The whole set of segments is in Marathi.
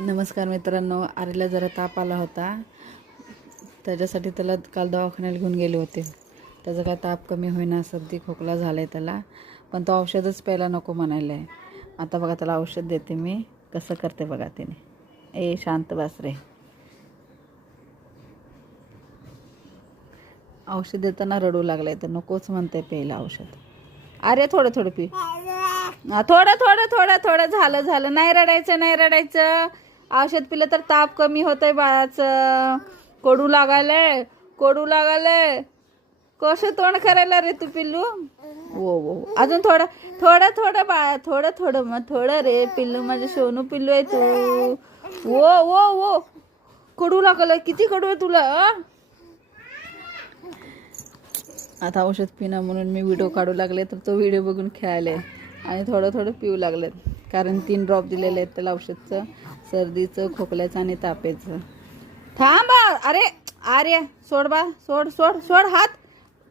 नमस्कार मित्रांनो, आरीला जरा ताप आला होता. त्याच्यासाठी त्याला काल दवाखान्याला घेऊन गेले होते. त्याचा काय ताप कमी होईना, सर्दी खोकला झालाय त्याला. पण तो औषधच प्यायला नको म्हणायला आहे. आता बघा त्याला औषध देते मी. कसं करते बघा तिने. ए शांत बस रे. औषध देताना रडू लागलाय तर नकोच म्हणते प्यायला औषध. अरे थोडं थोडं पी. थोडं थोडं थोडं थोडं झालं. नाही रडायचं नाही रडायचं. औषध पिलं तर ताप कमी होतंय बाळाचं. कडू लागालय. कसं तोंड करायला रे तू पिल्लू. वो अजून थोडं थोडं थोडं बाळा, थोडं थोडं मग थोडं रे पिल्लू, माझे सोनू पिल्लू आहे तू. वो कडू लागलंय. किती कडू आहे तुला. आता औषध पिणं म्हणून मी व्हिडिओ काढू लागले तर तो व्हिडिओ बघून खेळायला आणि थोडं थोडं पिऊ लागले. कारण 3 ड्रॉप दिलेले आहेत त्याला औषधचं, सर्दीचं, खोकल्याचं आणि तापेचं. थांब. अरे सोड बा, सोड हात.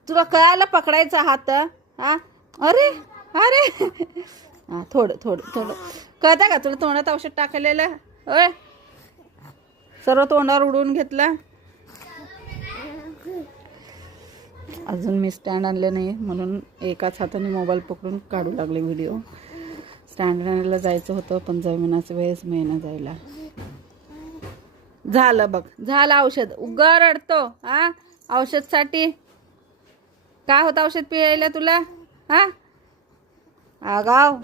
तुला कळायला पकडायचा हात. हा अरे हा थोडं कळतं का तुला. तोंडात औषध टाकलेलं होय. सर्व तोंडावर उडवून घेतला. अजून मी स्टँड आणले नाही म्हणून एकाच हाताने मोबाईल पकडून काढू लागले व्हिडिओ. स्टँड आणायला जायचं होतं पण जमिनाचा वेळच महिना जायला. झालं औषध. उगा रडतो हा औषधसाठी. काय होतं औषध पियायला तुला. हा आगाव.